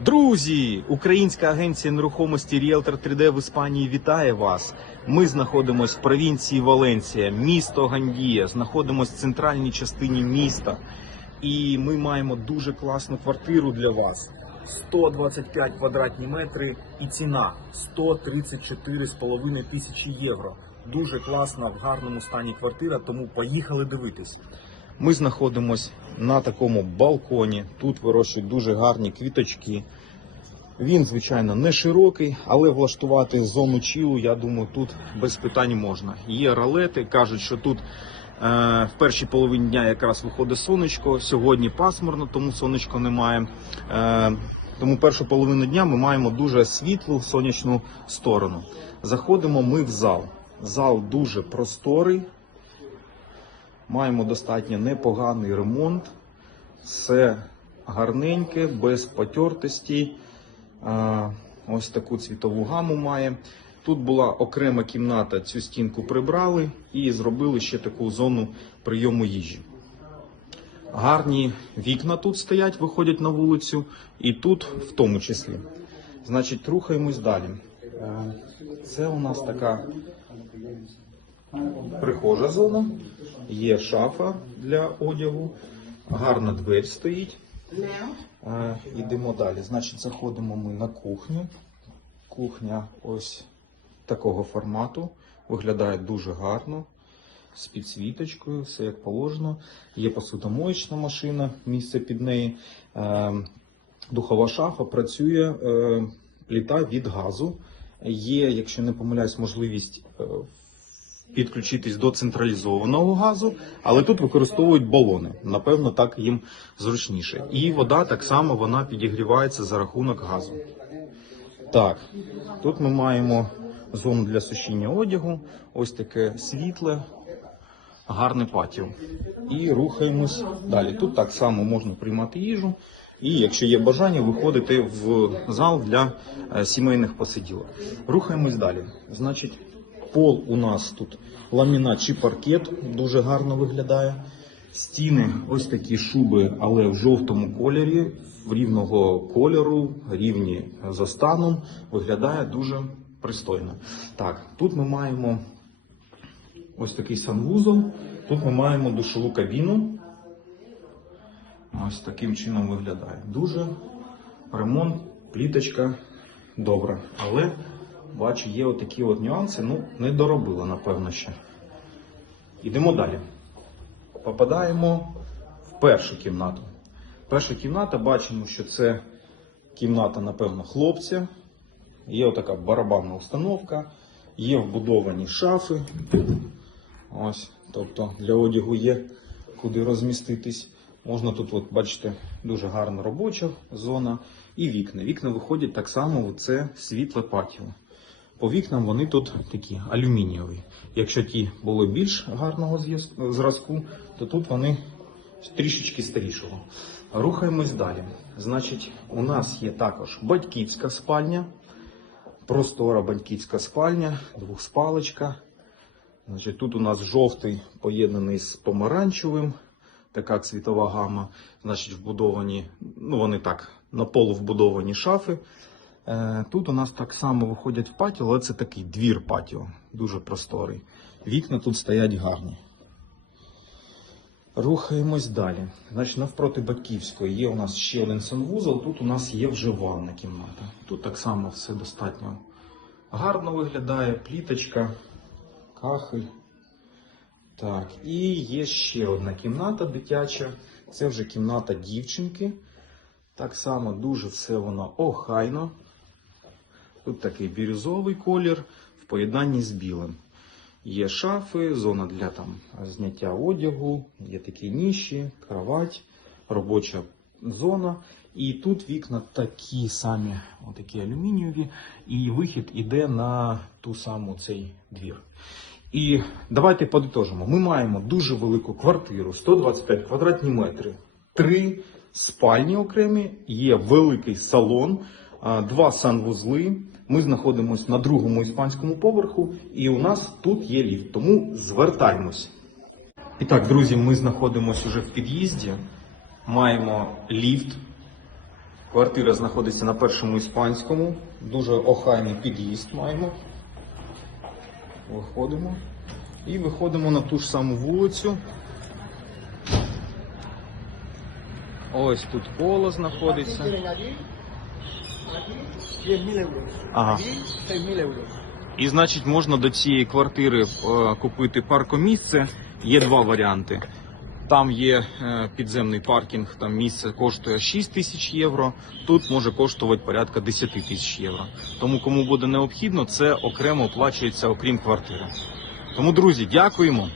Друзі, українська агенція нерухомості Realtor 3D в Іспанії вітає вас. Ми знаходимося в провінції Валенція, місто Гандія, знаходимося в центральній частині міста. І ми маємо дуже класну квартиру для вас. 125 квадратні метри і ціна 134,5 тисячі євро. Дуже класна, в гарному стані квартира, тому поїхали дивитись. Ми знаходимося на такому балконі. Тут вирощують дуже гарні квіточки. Він, звичайно, не широкий, але влаштувати зону чілу, я думаю, тут без питань можна. Є ролети, кажуть, що тут е, в першій половині дня якраз виходить сонечко. Сьогодні пасмурно, тому сонечко немає. Е, тому першу половину дня ми маємо дуже світлу сонячну сторону. Заходимо ми в зал. Зал дуже просторий. Маємо достатньо непоганий ремонт. Все гарненьке, без потертості. Ось таку цвітову гаму має. Тут була окрема кімната, цю стінку прибрали і зробили ще таку зону прийому їжі. Гарні вікна тут стоять, виходять на вулицю, і тут в тому числі. Значить, рухаємось далі. Е, Це у нас така прихожа зона, є шафа для одягу, гарна двері стоїть. Йдемо далі. Значить, заходимо ми на кухню. Кухня ось такого формату. Виглядає дуже гарно. З підсвіточкою, все як положено. Є посудомоєчна машина, місце під неї. Е, Духова шафа працює е, пліта від газу. Є, якщо не помиляюсь, можливість е, підключитись до централізованого газу, але тут використовують балони. Напевно, так їм зручніше. І вода так само вона підігрівається за рахунок газу. Так, тут ми маємо зону для сушіння одягу, ось таке світле, гарне патіо. І рухаємось далі. Тут так само можна приймати їжу. І якщо є бажання, виходити в зал для е, сімейних посиділок. Рухаємось далі. Значить, пол у нас тут ламінат чи паркет дуже гарно виглядає. Стіни ось такі шуби, але в жовтому кольорі, рівного кольору, рівні за станом, виглядає дуже пристойно. Так, тут ми маємо ось такий санвузол. Тут ми маємо душову кабіну. Ось таким чином виглядає. Дуже ремонт, пліточка добра. Але бачу, є отакі от нюанси. Ну, не доробила, напевно, ще. Йдемо далі. Попадаємо в першу кімнату. Перша кімната, бачимо, що це кімната, напевно, хлопця. Є отака барабанна установка, є вбудовані шафи. Ось, тобто для одягу є куди розміститись. Можна тут, от, бачите, дуже гарна робоча зона і вікна. Вікна виходять так само в це світле патіо. По вікнам вони тут такі алюмінієві. Якщо ті були більш гарного зразку, то тут вони трішечки старішого. Рухаємось далі. Значить, у нас є також батьківська спальня, простора батьківська спальня, двохспалочка. Значить, тут у нас жовтий поєднаний з помаранчевим, така цвітова гама. Значить, вбудовані, ну вони так, на полу вбудовані шафи. Е, Тут у нас так само виходять в патіо, але це такий двір патіо, дуже просторий. Вікна тут стоять гарні. Рухаємось далі. Значить, навпроти батьківської є у нас ще один санвузол. Тут у нас є вже ванна кімната. Тут так само все достатньо гарно виглядає, пліточка, кахель. Так, і є ще одна кімната дитяча. Це вже кімната дівчинки. Так само дуже все воно охайно. Тут такий бірюзовий колір в поєднанні з білим. Є шафи, зона для там зняття одягу, є такі ніші, кровать, робоча зона. І тут вікна такі самі, отакі алюмінієві, і вихід іде на ту саму цей двір. І давайте подитожимо. Ми маємо дуже велику квартиру, 125 квадратні метри, три спальні окремі, є великий салон, два санвузли. Ми знаходимося на другому іспанському поверху, і у нас тут є ліфт, тому звертаємось. І так, друзі, ми знаходимося вже в під'їзді. Маємо ліфт. Квартира знаходиться на першому іспанському. Дуже охайний під'їзд маємо. Виходимо. І виходимо на ту ж саму вулицю. Ось тут коло знаходиться. Tienen allí, allí 10.000 euros. Ага. Allí 6.000. І значить можна до цієї квартири е, купити паркомісце. Є два варіанти. Там є е, підземний паркінг, там місце коштує 6 тисяч євро. Тут може коштувати порядка 10 тисяч євро. Тому кому буде необхідно, це окремо оплачується окрім квартири. Тому, друзі, дякуємо.